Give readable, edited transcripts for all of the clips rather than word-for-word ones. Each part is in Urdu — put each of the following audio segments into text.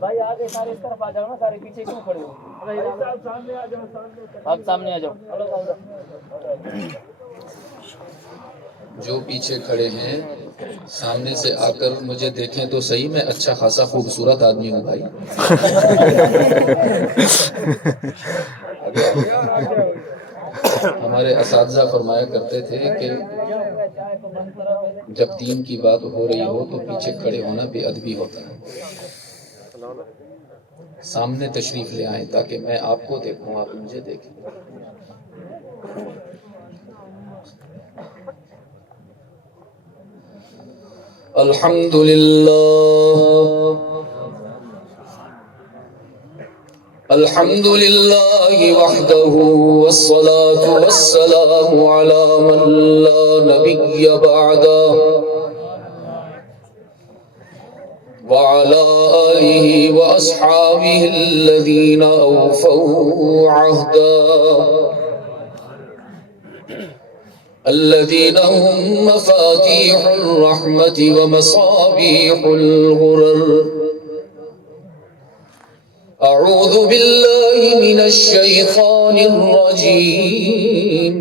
بھائی آگے سارے اس طرف آ جاؤ نا، سارے پیچھے کیوں کھڑے ہو؟ آپ سامنے آ جاؤ. جو پیچھے کھڑے ہیں سامنے سے آ کر مجھے دیکھیں تو صحیح، میں اچھا خاصا خوبصورت آدمی ہوں بھائی. ہمارے اساتذہ فرمایا کرتے تھے کہ جب دین کی بات ہو رہی ہو تو پیچھے کھڑے ہونا بے ادبی ہوتا ہے. سامنے تشریف لے آئیں تاکہ میں آپ کو دیکھوں، آپ مجھے دیکھیں. الحمد للہ الحمد للہ وحدہ والصلاة والسلام علی من لا نبی بعدہ وعلى آله وأصحابه الذين أوفوا عهدا الذين هم مفاتيح الرحمة ومصابيح الغرر. أعوذ بالله من الشيطان الرجيم.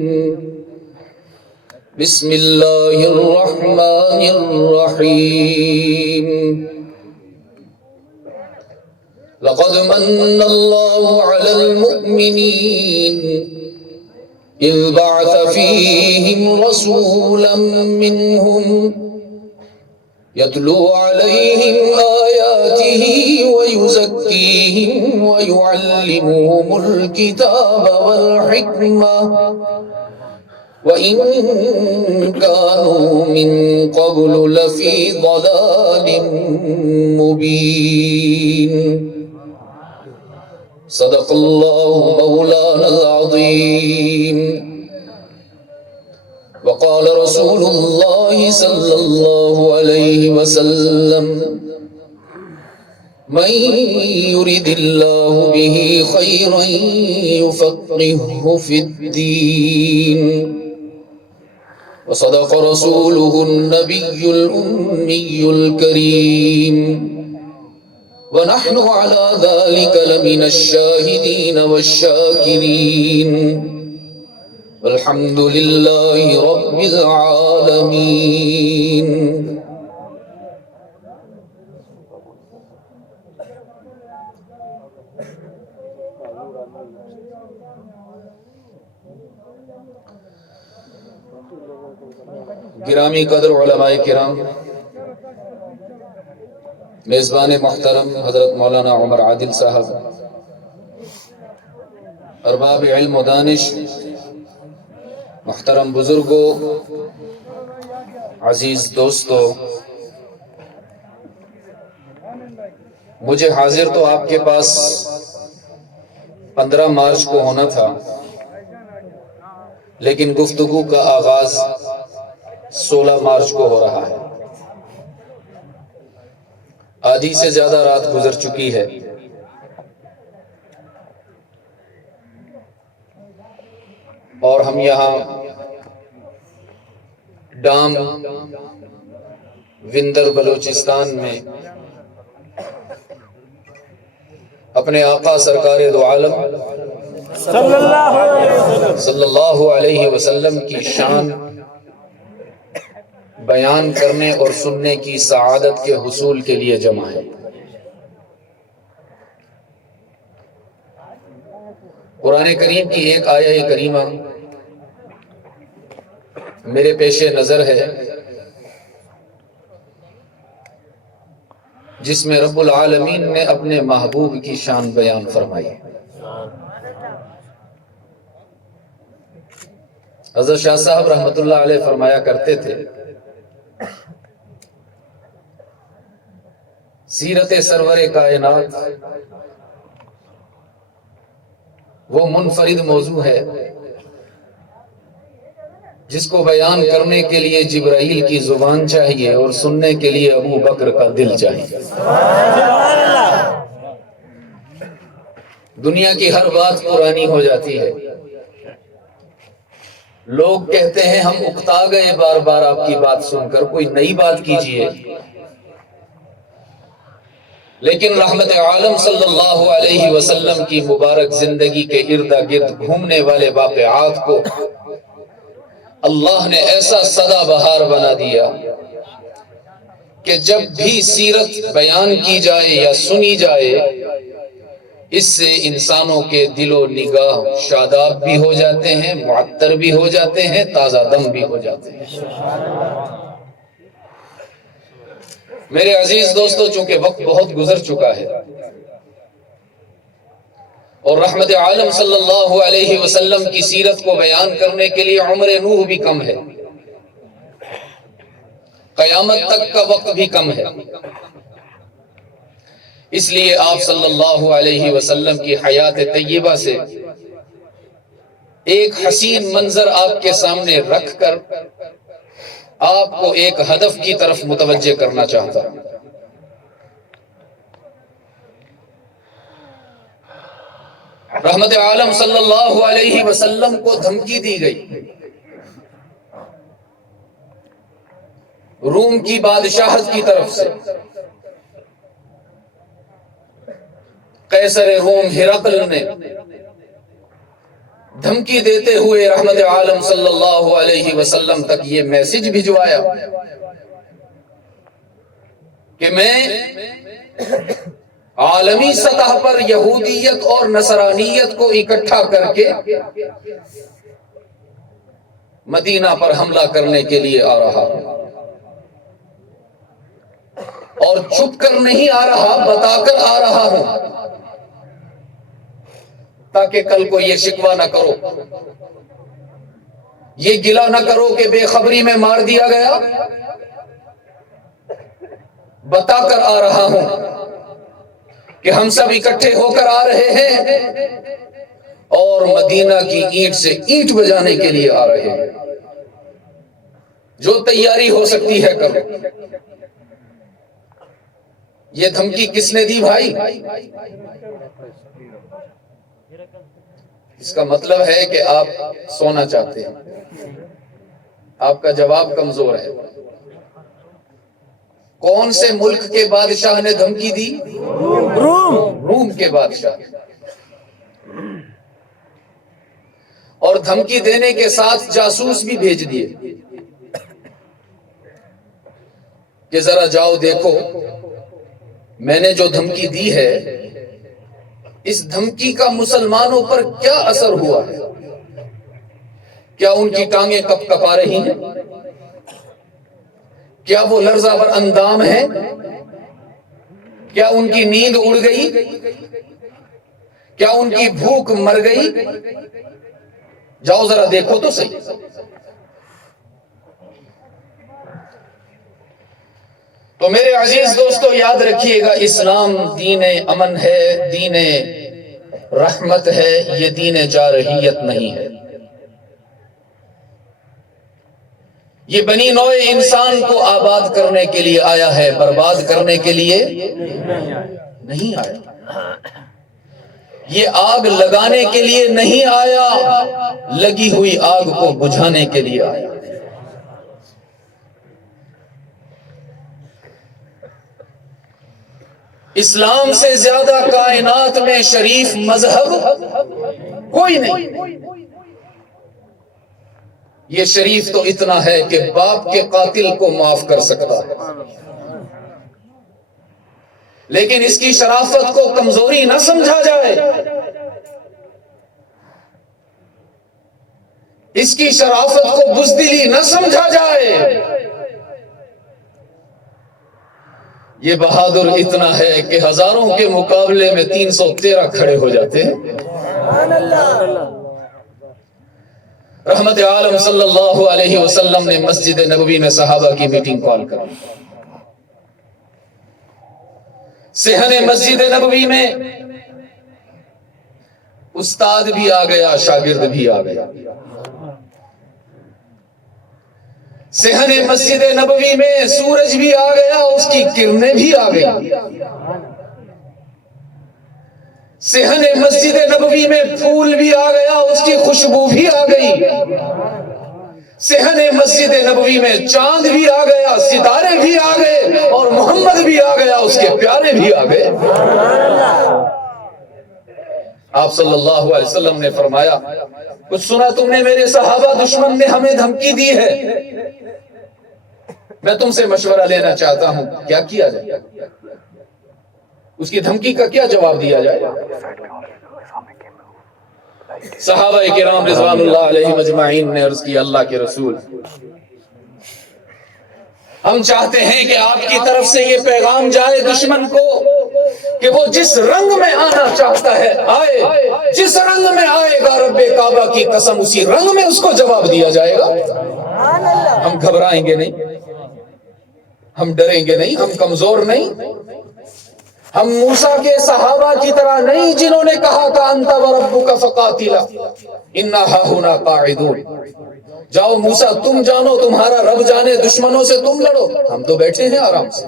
بسم الله الرحمن الرحيم. لقد من الله على المؤمنين إذ بعث فيهم رسولا منهم يتلو عليهم آياته ويزكيهم ويعلمهم الكتاب والحكمة وإن كانوا من قبل لفي ضلال مبين. صدق الله مولانا العظيم. وقال رسول الله صلى الله عليه وسلم من يرد الله به خيرا يفقهه في الدين. وصدق رسوله النبي الأمي الكريم. ونحن على ذلك لمن الشاهدين والشاكرين والحمد لله رب العالمين. گرامی قدر علماء کرام، میزبان محترم حضرت مولانا عمر عادل صاحب، ارباب علم و دانش، محترم بزرگوں، عزیز دوستو، مجھے حاضر تو آپ کے پاس 15 مارچ کو ہونا تھا، لیکن گفتگو کا آغاز 16 مارچ کو ہو رہا ہے. آدھی سے زیادہ رات گزر چکی ہے. اور ہم یہاں ڈام وندر بلوچستان میں اپنے آقا سرکار دو عالم صلی اللہ علیہ وسلم کی شان بیان کرنے اور سننے کی سعادت کے حصول کے لیے جمع ہے. قرآن کریم کی ایک آیہ کریمہ میرے پیش نظر ہے جس میں رب العالمین نے اپنے محبوب کی شان بیان فرمائی. حضرت شاہ صاحب رحمۃ اللہ علیہ فرمایا کرتے تھے سیرت سرور کائنات وہ منفرد موضوع ہے جس کو بیان کرنے کے لیے جبرائیل کی زبان چاہیے اور سننے کے لیے ابو بکر کا دل چاہیے. دنیا کی ہر بات پرانی ہو جاتی ہے لوگ کہتے ہیں ہم اکتا گئے بار بار آپ کی بات سن کر، کوئی نئی بات کیجئے۔ لیکن رحمت عالم صلی اللہ علیہ وسلم کی مبارک زندگی کے ارد گرد گھومنے والے واقعات کو اللہ نے ایسا سدا بہار بنا دیا کہ جب بھی سیرت بیان کی جائے یا سنی جائے، اس سے انسانوں کے دل و نگاہ شاداب بھی ہو جاتے ہیں، معطر بھی ہو جاتے ہیں، تازہ دم بھی ہو جاتے ہیں۔ میرے عزیز دوستو، چونکہ وقت بہت گزر چکا ہے اور رحمت عالم صلی اللہ علیہ وسلم کی سیرت کو بیان کرنے کے لیے عمر نوح بھی کم ہے، قیامت تک کا وقت بھی کم ہے، اس لیے آپ صلی اللہ علیہ وسلم کی حیات طیبہ سے ایک حسین منظر آپ کے سامنے رکھ کر آپ کو ایک ہدف کی طرف متوجہ کرنا چاہتا ہوں۔ رحمت عالم صلی اللہ علیہ وسلم کو دھمکی دی گئی، روم کی بادشاہت کی طرف سے، قیصر روم ہرقل نے دھمکی دیتے ہوئے رحمت عالم صلی اللہ علیہ وسلم تک یہ میسج بھجوایا کہ میں عالمی سطح پر یہودیت اور نصرانیت کو اکٹھا کر کے مدینہ پر حملہ کرنے کے لیے آ رہا ہوں، اور چھپ کر نہیں آ رہا، بتا کر آ رہا ہوں، تاکہ کل کو یہ شکوہ نہ کرو، یہ گلہ نہ کرو کہ بے خبری میں مار دیا گیا۔ بتا کر آ رہا ہوں کہ ہم سب اکٹھے ہو کر آ رہے ہیں اور مدینہ کی اینٹ سے اینٹ بجانے کے لیے آ رہے ہیں، جو تیاری ہو سکتی ہے کرو۔ یہ دھمکی کس نے دی بھائی؟ اس کا مطلب ہے کہ آپ سونا چاہتے ہیں، آپ کا جواب کمزور ہے۔ کون سے ملک کے بادشاہ نے دھمکی دی؟ روم کے بادشاہ۔ اور دھمکی دینے کے ساتھ جاسوس بھی بھیج دیے کہ ذرا جاؤ دیکھو میں نے جو دھمکی دی ہے، اس دھمکی کا مسلمانوں پر کیا اثر ہوا ہے؟ کیا ان کی ٹانگیں کپ کپا رہی ہیں؟ کیا وہ لرزہ بر اندام ہیں؟ کیا ان کی نیند اڑ گئی؟ کیا ان کی بھوک مر گئی؟ جاؤ ذرا دیکھو تو صحیح۔ تو میرے عزیز دوستو، یاد رکھیے گا، اسلام دین امن ہے، دین رحمت ہے، یہ دین جارحیت نہیں ہے۔ یہ بنی نوع انسان کو آباد کرنے کے لیے آیا ہے، برباد کرنے کے لیے نہیں آیا۔ یہ آگ لگانے کے لیے نہیں آیا، لگی ہوئی آگ کو بجھانے کے لیے آیا۔ اسلام سے زیادہ کائنات میں شریف مذہب کوئی نہیں۔ یہ شریف تو اتنا ہے کہ باپ کے قاتل کو معاف کر سکتا ہے، لیکن اس کی شرافت کو کمزوری نہ سمجھا جائے، اس کی شرافت کو بزدلی نہ سمجھا جائے۔ یہ بہادر اتنا ہے کہ ہزاروں کے مقابلے میں 313 کھڑے ہو جاتے ہیں۔ رحمت عالم صلی اللہ علیہ وسلم نے مسجد نبوی میں صحابہ کی میٹنگ کال کر، صحن مسجد نبوی میں استاد بھی آ گیا، شاگرد بھی آ گیا۔ صحن مسجد نبوی میں سورج بھی آ گیا، اس کی کرنیں بھی آ گئی۔ صحن مسجد نبوی میں پھول بھی آ گیا، اس کی خوشبو بھی آ گئی۔ صحن مسجد نبوی میں چاند بھی آ گیا، ستارے بھی آ گئے، اور محمد بھی آ گیا، اس کے پیارے بھی آ گئے۔ آپ صلی اللہ علیہ وسلم نے فرمایا، کچھ سنا تم نے میرے صحابہ، دشمن نے ہمیں دھمکی دی ہے، میں تم سے مشورہ لینا چاہتا ہوں، کیا کیا جائے؟ اس کی دھمکی کا کیا جواب دیا جائے؟ صحابہ کرام رضوان اللہ علیہم اجمعین نے عرض کی، اللہ کے رسول، ہم چاہتے ہیں کہ آپ کی طرف سے یہ پیغام جائے دشمن کو کہ وہ جس رنگ میں آنا چاہتا ہے آئے، جس رنگ میں آئے گا رب کعبہ کی قسم اسی رنگ میں اس کو جواب دیا جائے گا۔ ہم گھبرائیں گے نہیں، ہم ڈریں گے نہیں، ہم کمزور نہیں، ہم موسیٰ کے صحابہ کی طرح نہیں جنہوں نے کہا تھا انت وربک فقاتلا انا ہاہنا قاعدون، جاؤ موسیٰ تم جانو، تمہارا رب جانے، دشمنوں سے تم لڑو، ہم تو بیٹھے ہیں آرام سے۔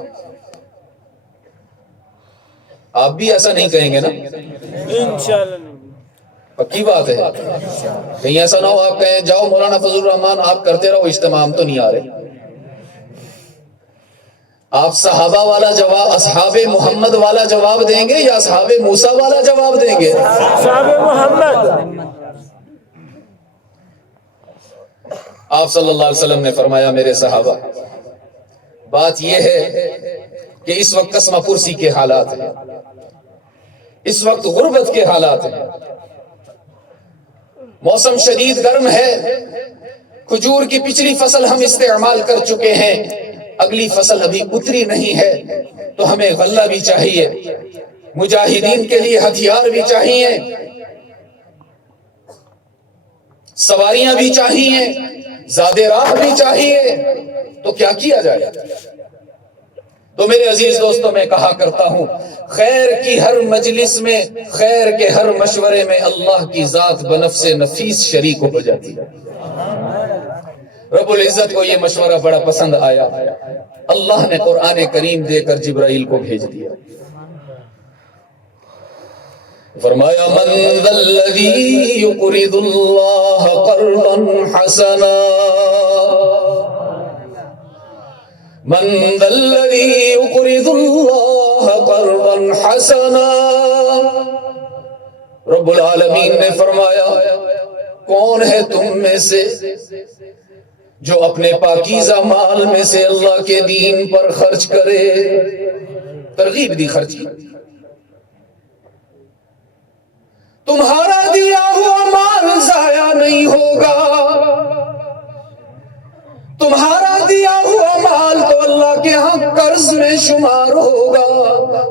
آپ بھی ایسا نہیں کہیں گے نا؟ انشاءاللہ پکی بات ہے، کہیں ایسا نہ ہو آپ کہیں جاؤ مولانا فضل الرحمان آپ کرتے رہو اجتماع، ہم تو نہیں آ رہے۔ آپ صحابہ والا جواب، اصحاب محمد والا جواب دیں گے یا اصحاب موسیٰ والا جواب دیں گے؟ صحاب محمد۔ آپ صلی اللہ علیہ وسلم نے فرمایا، میرے صحابہ، بات یہ ہے کہ اس وقت قسمہ پرسی کے حالات ہیں، اس وقت غربت کے حالات ہیں، موسم شدید گرم ہے، کھجور کی پچھلی فصل ہم استعمال کر چکے ہیں، اگلی فصل ابھی اتری نہیں ہے، تو ہمیں غلہ بھی چاہیے، مجاہدین کے لیے ہتھیار بھی چاہیے، سواریاں بھی چاہیے، زادے راہ بھی چاہیے، تو کیا کیا جائے؟ تو میرے عزیز دوستوں، میں کہا کرتا ہوں، خیر کی ہر مجلس میں، خیر کے ہر مشورے میں اللہ کی ذات بنفس نفیس شریک ہو جاتی ہے۔ رب العزت کو یہ مشورہ بڑا پسند آیا، اللہ نے قرآن کریم دے کر جبرائیل کو بھیج دیا، فرمایا من ذا الذی یقرض اللہ قرضا حسنا، من ذا الذی یقرض اللہ قرضا حسنا۔ رب العالمین نے فرمایا، کون ہے تم میں سے جو اپنے پاکیزہ مال میں سے اللہ کے دین پر خرچ کرے؟ ترغیب دی خرچ کی۔ تمہارا دیا ہوا مال ضائع نہیں ہوگا، تمہارا دیا ہوا مال تو اللہ کے ہاں قرض میں شمار ہوگا،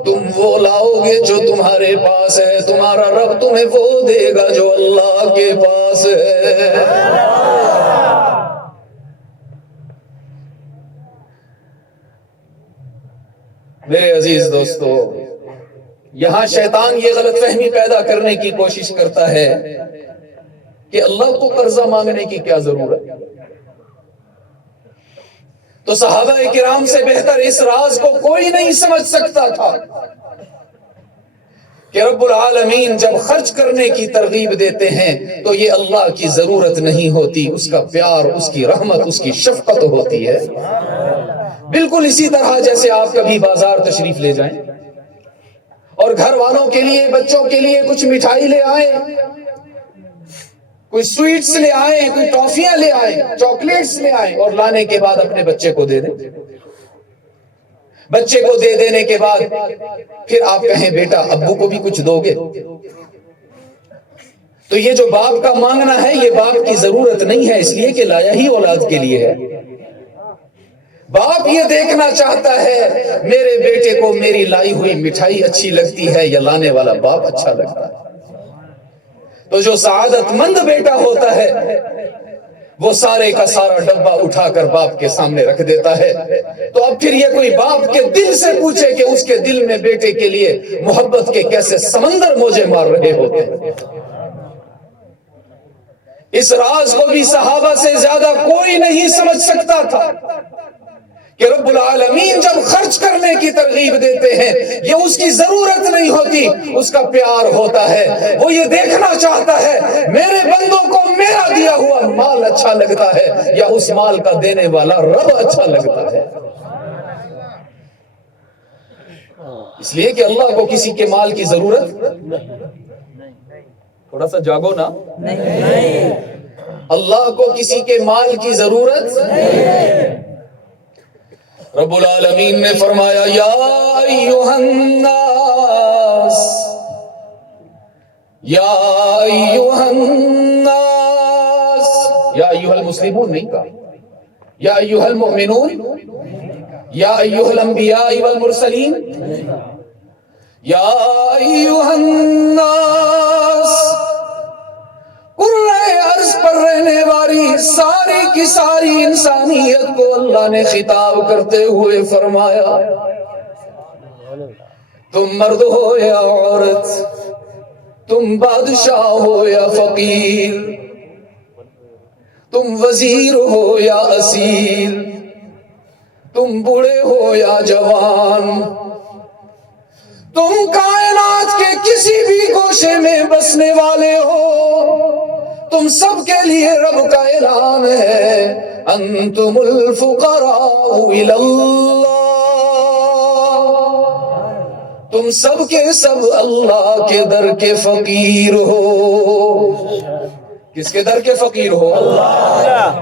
تم وہ لاؤ گے جو تمہارے پاس ہے، تمہارا رب تمہیں وہ دے گا جو اللہ کے پاس ہے۔ میرے عزیز دوستو، یہاں شیطان یہ غلط فہمی پیدا کرنے کی کوشش کرتا ہے کہ اللہ کو قرضہ مانگنے کی کیا ضرورت؟ تو صحابہ کرام سے بہتر اس راز کو کوئی نہیں سمجھ سکتا تھا کہ رب العالمین جب خرچ کرنے کی ترغیب دیتے ہیں تو یہ اللہ کی ضرورت نہیں ہوتی، اس کا پیار، اس کی رحمت، اس کی شفقت ہوتی ہے۔ بالکل اسی طرح جیسے آپ کبھی بازار تشریف لے جائیں اور گھر والوں کے لیے، بچوں کے لیے کچھ مٹھائی لے آئیں، کوئی سویٹس لے آئیں، کوئی ٹافیاں لے آئیں، چاکلیٹس لے آئیں، اور لانے کے بعد اپنے بچے کو دے دیں، بچے کو دے دینے کے بعد پھر آپ کہیں بیٹا ابو کو بھی کچھ دو گے، تو یہ جو باپ کا مانگنا ہے یہ باپ کی ضرورت نہیں ہے، اس لیے کہ لایا ہی اولاد کے لیے ہے۔ باپ یہ دیکھنا چاہتا ہے میرے بیٹے کو میری لائی ہوئی مٹھائی اچھی لگتی ہے یا لانے والا باپ اچھا لگتا ہے۔ تو جو سعادت مند بیٹا ہوتا ہے وہ سارے کا سارا ڈبہ اٹھا کر باپ کے سامنے رکھ دیتا ہے۔ تو اب پھر یہ کوئی باپ کے دل سے پوچھے کہ اس کے دل میں بیٹے کے لیے محبت کے کیسے سمندر موجے مار رہے ہوتے ہیں۔ اس راز کو بھی صحابہ سے زیادہ کوئی نہیں سمجھ سکتا تھا کہ رب العالمین جب خرچ کرنے کی ترغیب دیتے ہیں یہ اس کی ضرورت نہیں ہوتی، اس کا پیار ہوتا ہے. وہ یہ دیکھنا چاہتا ہے میرے بندوں کو میرا دیا ہوا مال اچھا لگتا ہے یا اس مال کا دینے والا رب اچھا لگتا ہے. اس لیے کہ اللہ کو کسی کے مال کی ضرورت، تھوڑا سا جاگو نا، اللہ کو کسی کے مال کی ضرورت. رب العالمین نے فرمایا یا ایھا الناس، یا ایھا الناس، یا ایھا المسلمون نہیں کہا، یا ایھا المؤمنون، یا ایھا الانبیاء والمرسلین، یا ایھا الناس. قرۂ ارض پر رہنے والی ساری کی ساری انسانیت کو اللہ نے خطاب کرتے ہوئے فرمایا تم مرد ہو یا عورت، تم بادشاہ ہو یا فقیر، تم وزیر ہو یا اسیر، تم بوڑھے ہو یا جوان، تم کائنات کے کسی بھی گوشے میں بسنے والے ہو، تم سب کے لیے رب کا اعلان ہے انتم الفقراء الی اللہ. تم سب کے سب اللہ کے در کے فقیر ہو. کس کے در کے فقیر ہو؟ اللہ.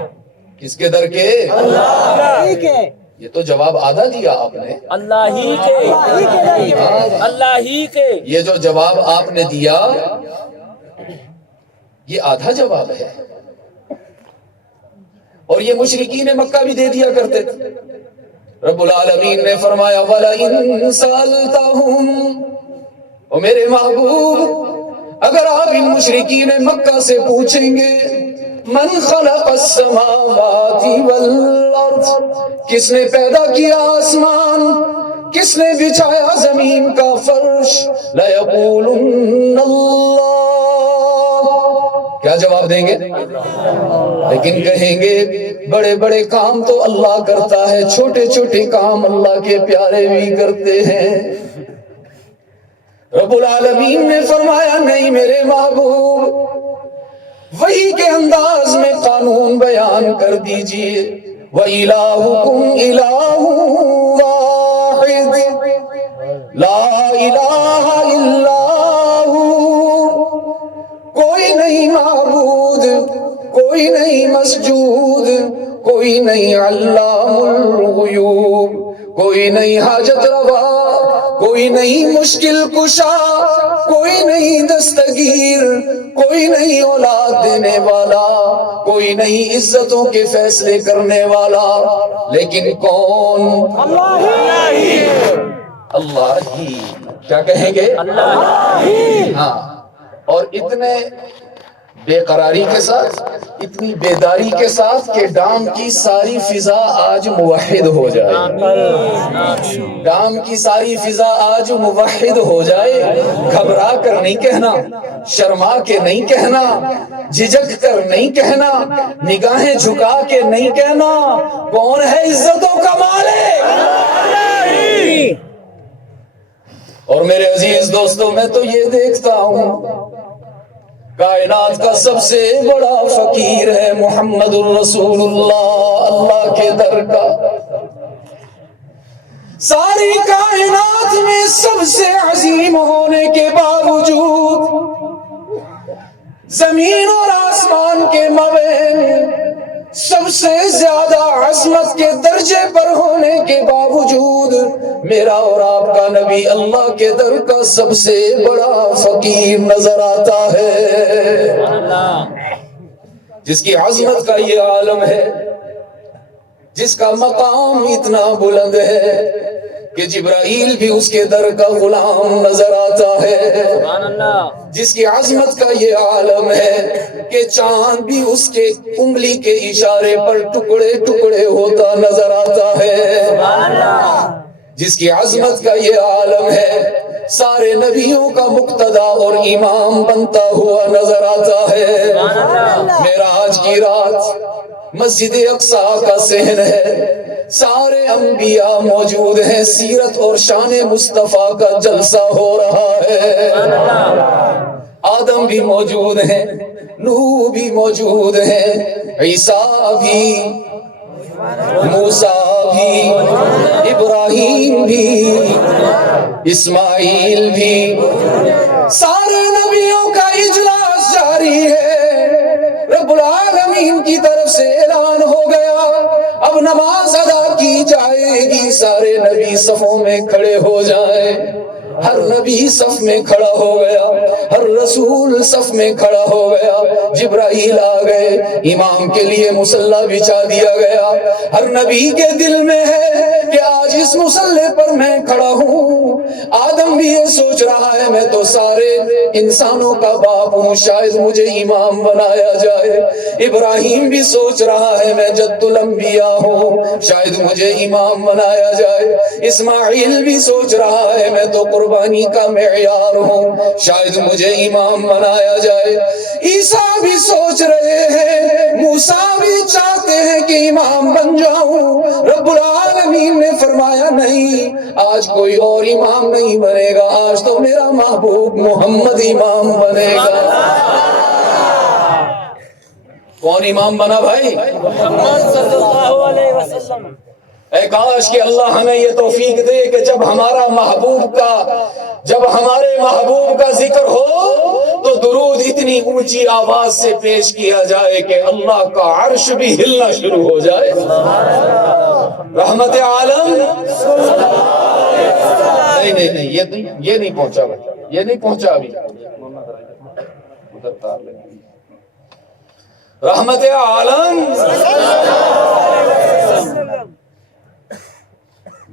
کس کے در کے؟ اللہ کے. یہ تو جواب آدھا دیا آپ نے، اللہ ہی کے، اللہ ہی کے. یہ جو جواب آپ نے دیا یہ آدھا جواب ہے، اور یہ مشرکین مکہ بھی دے دیا کرتے تھے. رب العالمین نے فرمایا وَلَئِن سَأَلْتَهُمْ، اور میرے محبوب اگر آپ ان مشرکین مکہ سے پوچھیں گے من خلق السماوات والارض، کس نے پیدا کیا آسمان، کس نے بچھایا زمین کا فرش، لَيَقُولُنَّ اللَّهُ، کیا جواب دیں گے؟ لیکن کہیں گے بڑے بڑے کام تو اللہ کرتا ہے، چھوٹے چھوٹے کام اللہ کے پیارے بھی کرتے ہیں. رب العالمین نے فرمایا نہیں میرے محبوب، وہی کے انداز میں قانون بیان کر دیجئے وَإِلَٰهُكُمْ إِلَٰهٌ وَاحِدٌ لَا إِلَٰهَ إِلَّا هُوَ، کوئی نہیں معبود، کوئی نہیں مسجود، کوئی نہیں علام الغیوب، کوئی نہیں حاجت روا، کوئی نہیں مشکل کشا، کوئی نہیں دستگیر، کوئی نہیں اولاد دینے والا، کوئی نہیں عزتوں کے فیصلے کرنے والا، لیکن کون؟ اللہ ہی. اللہ ہی. کیا کہیں گے؟ اللہ ہی. ہاں، اور اتنے بے قراری کے ساتھ، اتنی بیداری کے ساتھ کہ ڈام کی ساری فضا آج موحد ہو جائے، ڈام کی ساری فضا آج موحد ہو جائے. گھبرا کر نہیں کہنا، شرما کے نہیں کہنا، جھجک کر نہیں کہنا، نگاہیں جھکا کے نہیں کہنا کون ہے عزتوں کا مالک؟ اور میرے عزیز دوستوں میں تو یہ دیکھتا ہوں کائنات کا سب سے بڑا فقیر ہے محمد الرسول اللہ، اللہ کے در کا. ساری کائنات میں سب سے عظیم ہونے کے باوجود، زمین اور آسمان کے مابین سب سے زیادہ عظمت کے درجے پر ہونے کے باوجود، میرا اور آپ کا نبی اللہ کے در کا سب سے بڑا فقیر نظر آتا ہے، جس کی عظمت کا یہ عالم ہے، جس کا مقام اتنا بلند ہے کہ جبرائیل بھی اس کے در کا غلام نظر آتا ہے، جس کی عظمت کا یہ عالم ہے کہ چاند بھی اس کے انگلی کے اشارے پر ٹکڑے ٹکڑے ہوتا نظر آتا ہے، جس کی عظمت کا یہ عالم ہے سارے نبیوں کا مقتدا اور امام بنتا ہوا نظر آتا ہے. معراج کی رات مسجد اقصی کا صحن ہے، سارے انبیاء موجود ہیں، سیرت اور شان مصطفیٰ کا جلسہ ہو رہا ہے۔ آدم بھی موجود ہیں، نوح بھی موجود ہیں، عیسیٰ بھی، موسیٰ بھی، ابراہیم بھی، اسماعیل بھی، سارے نبیوں کا اجلاس جاری ہے۔ رب العالمین کی طرف سے اعلان ہو گیا، اب نماز ادا کی جائے گی، سارے نبی صفوں میں کھڑے ہو جائیں۔ ہر نبی صف میں کھڑا ہو گیا، ہر رسول صف میں کھڑا ہو گیا، جبرائیل آ گئے، امام کے لیے مصلی بچھا دیا گیا۔ ہر نبی کے دل میں ہے کہ آج اس مصلی پر میں کھڑا ہوں۔ آدم بھی یہ سوچ رہا ہے میں تو سارے انسانوں کا باپ ہوں، شاید مجھے امام بنایا جائے۔ ابراہیم بھی سوچ رہا ہے میں جد الانبیاء ہوں، شاید مجھے امام بنایا جائے۔ اسماعیل بھی سوچ رہا ہے میں تو قربانی کا معیار ہوں، شاید مجھے امام بنایا جائے۔ عیسیٰ بھی سوچ رہے ہیں، موسیٰ بھی چاہتے ہیں کہ امام بن جاؤں۔ رب العالمین نے فرمایا نہیں، آج کوئی اور امام نہیں بنے گا، آج تو میرا محبوب محمد امام بنے گا۔ کون امام بنا بھائی؟ محمد صلی اللہ علیہ وسلم۔ اے کاش کہ اللہ ہمیں یہ توفیق دے کہ جب ہمارے محبوب کا ذکر ہو تو درود اتنی اونچی آواز سے پیش کیا جائے کہ اللہ کا عرش بھی ہلنا شروع ہو جائے۔ رحمت عالم نہیں، یہ نہیں پہنچا بھائی، یہ نہیں پہنچا ابھی۔ رحمت عالم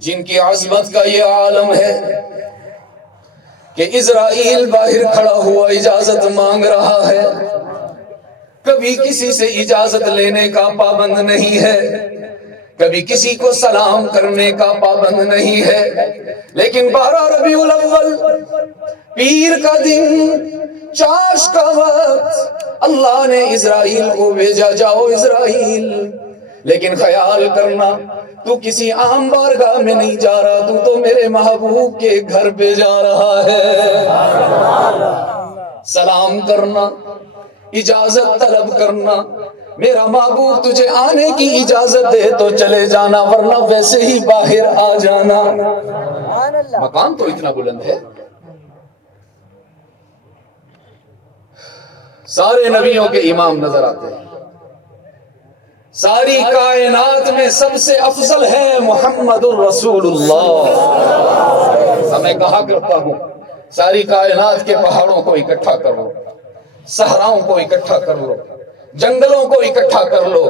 جن کی عظمت کا یہ عالم ہے کہ اسرائیل باہر کھڑا ہوا اجازت مانگ رہا ہے، کبھی کسی سے اجازت لینے کا پابند نہیں ہے، کبھی کسی کو سلام کرنے کا پابند نہیں ہے، لیکن 12 ربیع الاول پیر کا دن، چاش کا وقت، اللہ نے اسرائیل کو بھیجا، جاؤ اسرائیل، لیکن خیال کرنا تو کسی عام بارگاہ میں نہیں جا رہا، تو میرے محبوب کے گھر پہ جا رہا ہے۔ سلام کرنا، اجازت طلب کرنا، میرا محبوب تجھے آنے کی اجازت دے تو چلے جانا، ورنہ ویسے ہی باہر آ جانا۔ مقام تو اتنا بلند ہے۔ سارے نبیوں کے امام نظر آتے ہیں، ساری کائنات میں سب سے افضل ہے محمد الرسول اللہ۔ میں کہا کرتا ہوں ساری کائنات کے پہاڑوں کو اکٹھا کر لو، صحراؤں کو اکٹھا کر لو، جنگلوں کو اکٹھا کر لو،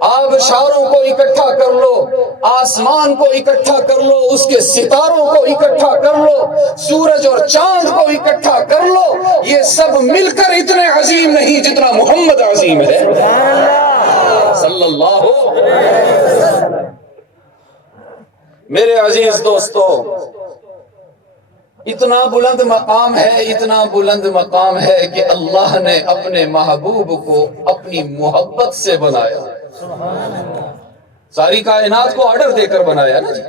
آبشاروں کو اکٹھا کر لو، آسمان کو اکٹھا کر لو، اس کے ستاروں کو اکٹھا کر لو، سورج اور چاند کو اکٹھا کر لو، یہ سب مل کر اتنے عظیم نہیں جتنا محمد عظیم ہے صلی اللہ علیہ وسلم۔ میرے عزیز دوستو، اتنا بلند مقام ہے، اتنا بلند مقام ہے کہ اللہ نے اپنے محبوب کو اپنی محبت سے بنایا، ساری کائنات کو آرڈر دے کر بنایا نا جی۔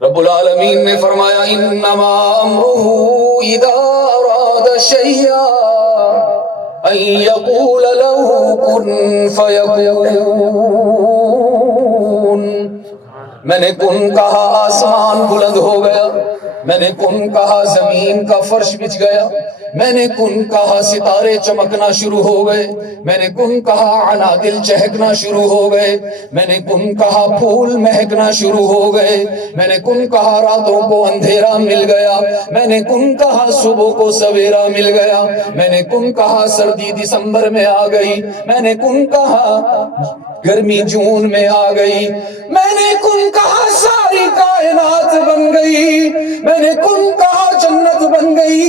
رب العالمین نے فرمایا انما امرہ اذا اراد شیئا ان یقول له کن فیکون۔ میں نے کن کہا آسمان بلند ہو گیا، میں نے کن کہا زمین کا فرش بچھ گیا، میں نے کن کہا ستارے چمکنا شروع ہو گئے، میں نے کن کہا عناکل چہکنا شروع ہو گئے، میں نے کن کہا پھول مہکنا شروع ہو گئے، میں نے کن کہا راتوں کو اندھیرا مل گیا، میں نے کن کہا صبح کو سویرا مل گیا، میں نے کن کہا سردی دسمبر میں آ گئی، میں نے کن کہا گرمی جون میں آ گئی، میں نے کن کہا ساری کائنات بن گئی، میں نے کن کہا جنت بن گئی،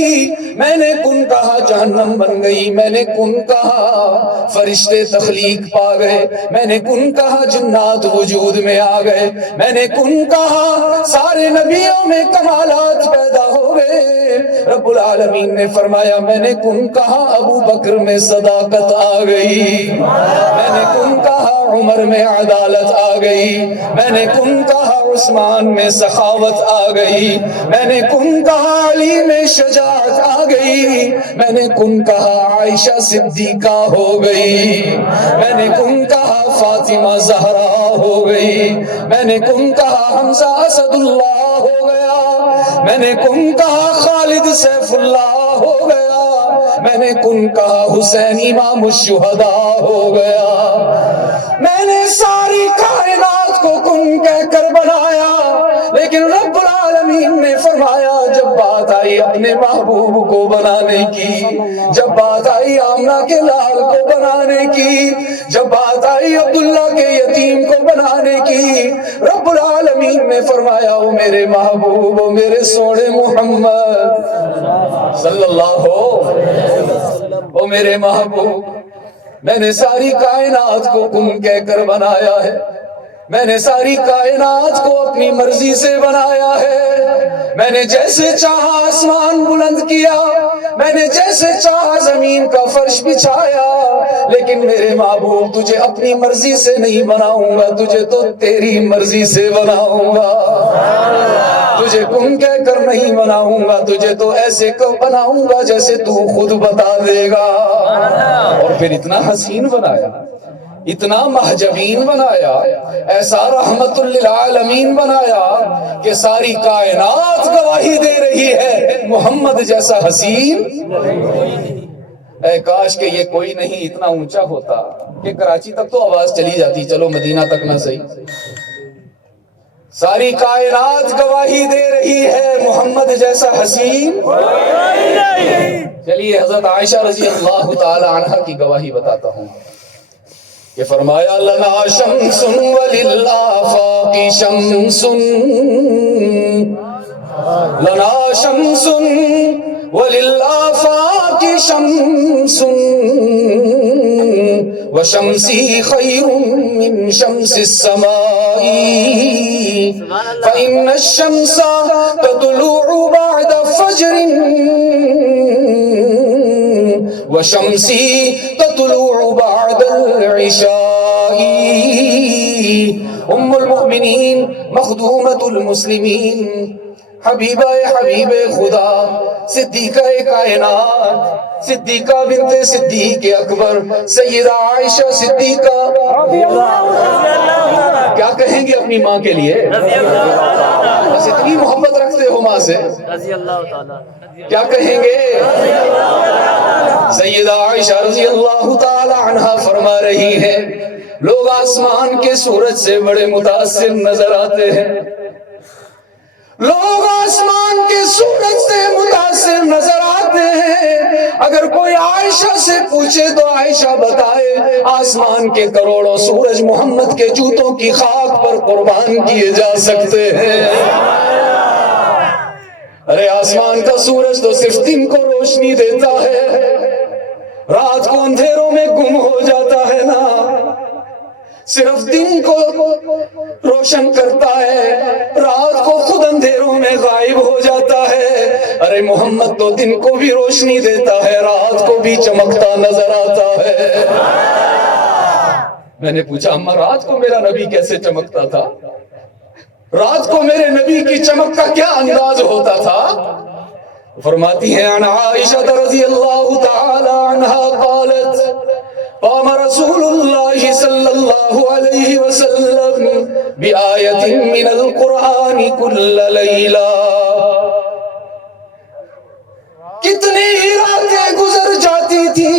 میں نے کن کہا جہنم بن گئی، میں نے کن کہا فرشتے تخلیق پا گئے، میں نے کن کہا جنات وجود میں آ گئے، میں نے کن کہا سارے نبیوں میں کمالات پیدا ہو گئے۔ رب العالمین نے فرمایا میں نے کن کہا ابو بکر میں صداقت آ گئی، میں نے کن کہا عمر میں عدالت آ گئی، میں نے کن کہا عثمان میں سخاوت آ گئی، میں نے کن کہا علی میں شجاعت آ گئی، میں نے کن کہا عائشہ صدیقہ ہو گئی، میں نے کن کہا فاطمہ زہرا ہو گئی، میں نے کن کہا حمزہ اسد اللہ ہو گیا، میں نے کن کہا خالد سیف اللہ ہو گیا، میں نے کن کہا حسین امام الشہداء ہو گیا۔ میں نے ساری کائنات کو کن کہہ کر بنایا، لیکن رب العالمین نے فرمایا جب بات آئی اپنے محبوب کو بنانے کی، جب بات آئی آمنہ کے لال کو بنانے کی، جب بات آئی عبداللہ کے یتیم کو بنانے کی، رب العالمین نے فرمایا او میرے محبوب، او میرے سونے محمد صلی اللہ او میرے محبوب، میں نے ساری کائنات کو کن کہہ کر بنایا ہے، میں نے ساری کائنات کو اپنی مرضی سے بنایا ہے، میں نے جیسے چاہا آسمان بلند کیا، میں نے جیسے چاہا زمین کا فرش بچھایا، لیکن میرے محبوب تجھے اپنی مرضی سے نہیں بناؤں گا، تجھے تو تیری مرضی سے بناؤں گا، تجھے کن کہہ کر نہیں بناؤں گا، تجھے تو ایسے بناؤں گا جیسے تو خود بتا دے گا۔ اور پھر اتنا حسین بنایا، اتنا محجبین بنایا، ایسا رحمت للعالمین بنایا کہ ساری کائنات گواہی دے رہی ہے محمد جیسا حسین۔ اے کاش کہ یہ کوئی نہیں اتنا اونچا ہوتا کہ کراچی تک تو آواز چلی جاتی، چلو مدینہ تک نہ صحیح، ساری کائنات گواہی دے رہی ہے محمد جیسا حسین۔ چلیے حضرت عائشہ رضی اللہ تعالی عنہ کی گواہی بتاتا ہوں کہ فرمایا لنا شمس وللآفاق شمس، لنا شمس وللآفاق شمس، وشمسی خیر من شمس السماء، فإن الشمس تطلع بعد فجر وشمسی تطلع بعد العشاء۔ ام المؤمنین مخدومۃ المسلمین، حبیبہ حبیب خدا، صدیقہ کائنات، صدیقہ بنت صدیق اکبر، سیدہ عائشہ صدیقہ، کیا کہیں گے اپنی ماں کے لیے؟ بس اتنی محبت رکھتے ہو ماں سے، کیا کہیں گے؟ سیدہ عائشہ رضی اللہ تعالی عنہا فرما رہی ہے لوگ آسمان کے سورج سے بڑے متاثر نظر آتے ہیں، لوگ آسمان کے سورج سے متاثر نظر آتے ہیں، اگر کوئی عائشہ سے پوچھے تو عائشہ بتائے آسمان کے کروڑوں سورج محمد کے جوتوں کی خاک پر قربان کیے جا سکتے ہیں۔ ارے آسمان کا سورج تو صرف دن کو روشنی دیتا ہے، رات کو اندھیروں میں گم ہو جاتا ہے نا، صرف دن کو روشن کرتا ہے، رات کو خود اندھیروں میں غائب ہو جاتا ہے۔ ارے محمد تو دن کو بھی روشنی دیتا ہے، رات کو بھی چمکتا نظر آتا ہے۔ میں نے پوچھا اماں رات کو میرا نبی کیسے چمکتا تھا؟ رات کو میرے نبی کی چمک کا کیا انداز ہوتا تھا؟ فرماتی ہیں عن عائشہ رضی اللہ تعالی عنہا قالت قام رسول اللہ صلی اللہ علیہ وسلم بآیت من القرآن کل لیلہ۔ کتنی راتیں گزر جاتی تھی،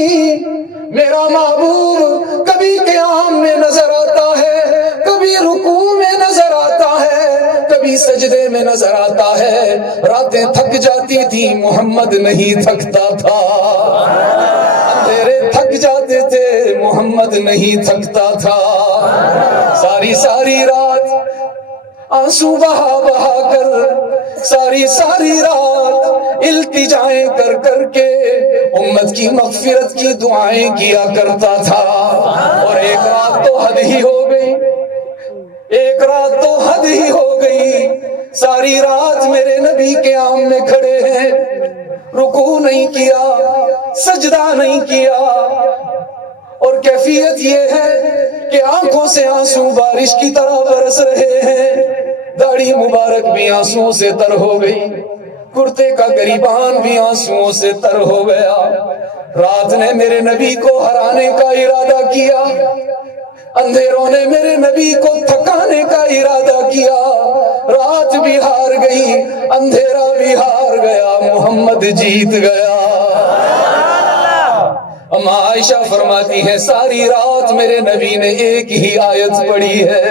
میرا محبوب کبھی قیام میں نظر آتا ہے، کبھی رکوع میں نظر آتا ہے، کبھی سجدے میں نظر آتا ہے، راتیں تھک جاتی تھی، محمد نہیں تھکتا تھا، اندھیرے تھک جاتے تھے، محمد نہیں تھکتا تھا. ساری ساری رات آنسو بہا بہا کر، ساری رات التجائیں کر کر کے امت کی مغفرت کی دعائیں کیا کرتا تھا. اور ایک رات تو حد ہی ہو گئی، ایک رات تو حد ہی ہو گئی. ساری رات میرے نبی قیام میں کھڑے ہیں، رکوع نہیں کیا، سجدہ نہیں کیا. اور کیفیت یہ ہے کہ آنکھوں سے آنسو بارش کی طرح برس رہے ہیں. داڑھی مبارک بھی آنسوؤں سے تر ہو گئی، کرتے کا گریبان بھی آنسوؤں سے تر ہو گیا. رات نے میرے نبی کو ہرانے کا ارادہ کیا، اندھیروں نے میرے نبی کو تھکانے کا ارادہ کیا. رات بھی ہار گئی، اندھیرا بھی ہار گیا، محمد جیت گیا. اما عائشہ فرماتی ہیں ساری رات میرے نبی نے ایک ہی آیت پڑھی ہے،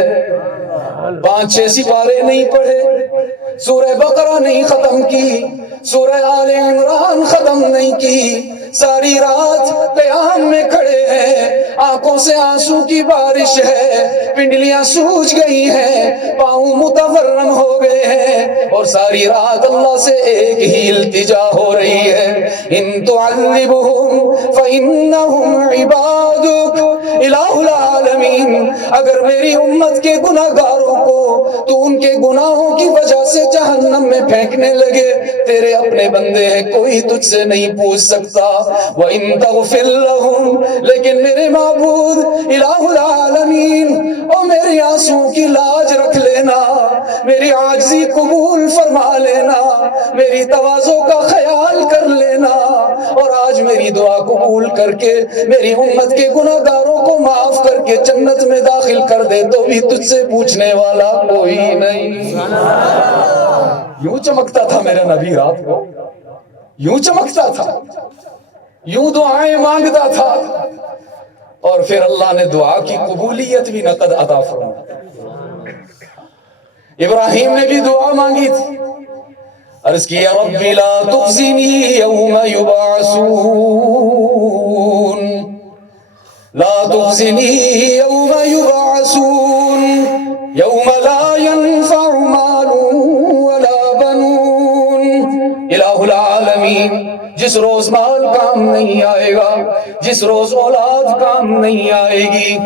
5-6 سپارے نہیں پڑھے، سورہ بقرہ نہیں ختم کی، سورہ آل عمران ختم نہیں کی. ساری رات قیام میں کھڑے ہیں، آنکھوں سے آنسو کی بارش ہے، پنڈلیاں سوج گئی ہیں، پاؤں متورم ہو گئے ہیں. اور ساری رات اللہ سے ایک ہی التجا ہو رہی ہے، ان تعذبہم فإنہم عبادک الہ العالمین. اگر میری امت کے گناہ گاروں کو تو ان کے گناہوں کی وجہ سے جہنم میں پھینکنے لگے، تیرے اپنے بندے ہیں، کوئی تجھ سے نہیں پوچھ سکتا. وَإِن تَغْفِرْ لَهُمْ، لیکن میرے معبود الہ العالمین، اور میری آنسوں کی لاج رکھ لینا، میری عاجزی قبول فرما لینا، میری تواضع کا خیال کر لینا، اور آج میری دعا قبول کر کے میری امت کے گناہ گاروں کو معاف کر کے جنت میں داخل کر دے تو بھی تجھ سے پوچھنے والا کوئی نہیں. یوں چمکتا تھا میرا نبی رات کو، یوں چمکتا تھا، یوں دعائیں مانگتا تھا. اور پھر اللہ نے دعا کی قبولیت بھی نقد عطا فرمائی. ابراہیم نے بھی دعا مانگی تھی، عرض کیا رب لا تخزنی یوم یبعثون، لا تخزنی یوم یبعثون یوم لا ينفع مال ولا بنون. الہ العالمین، جس روز مال کام نہیں آئے گا، جس روز اولاد کام نہیں آئے گی،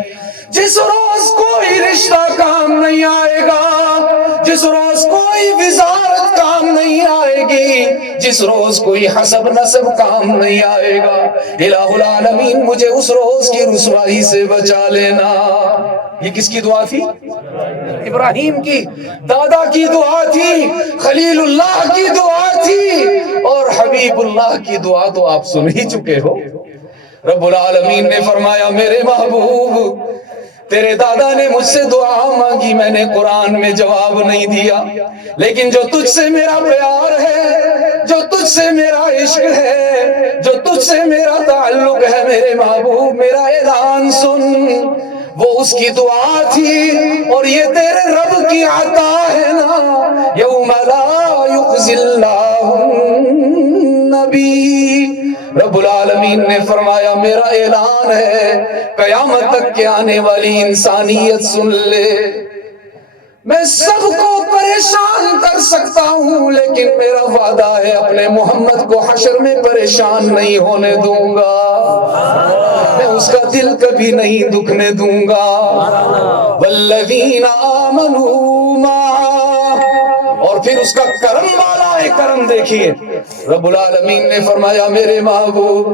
جس روز کوئی رشتہ کام نہیں آئے گا، جس روز کوئی وزارت کام نہیں آئے گی، جس روز کوئی حسب نسب کام نہیں آئے گا، الہ العالمین مجھے اس روز کی رسوائی سے بچا لینا. یہ کس کی دعا تھی؟ ابراہیم کی، دادا کی دعا تھی، خلیل اللہ کی دعا تھی، اور حبیب اللہ کی دعا تو آپ سن ہی چکے ہو. رب العالمین نے فرمایا میرے محبوب تیرے دادا نے مجھ سے دعا مانگی، میں نے قرآن میں جواب نہیں دیا، لیکن جو تجھ سے میرا پیار ہے، جو تجھ سے میرا عشق ہے، جو تجھ سے میرا تعلق ہے میرے محبوب، میرا اعلان سن. وہ اس کی دعا تھی، اور یہ تیرے رب کی عطا ہے نا. یوم لا یخزی اللہ النبی، رب العالمین نے فرمایا میرا اعلان ہے، قیامت تک کے آنے والی انسانیت سن لے، میں سب کو پریشان کر سکتا ہوں، لیکن میرا وعدہ ہے اپنے محمد کو حشر میں پریشان نہیں ہونے دوں گا، میں اس کا دل کبھی نہیں دکھنے دوں گا. والذین آمنوا معہ، اور پھر اس کا کرم والا ہے. کرم دیکھیے، رب العالمین نے فرمایا میرے محبوب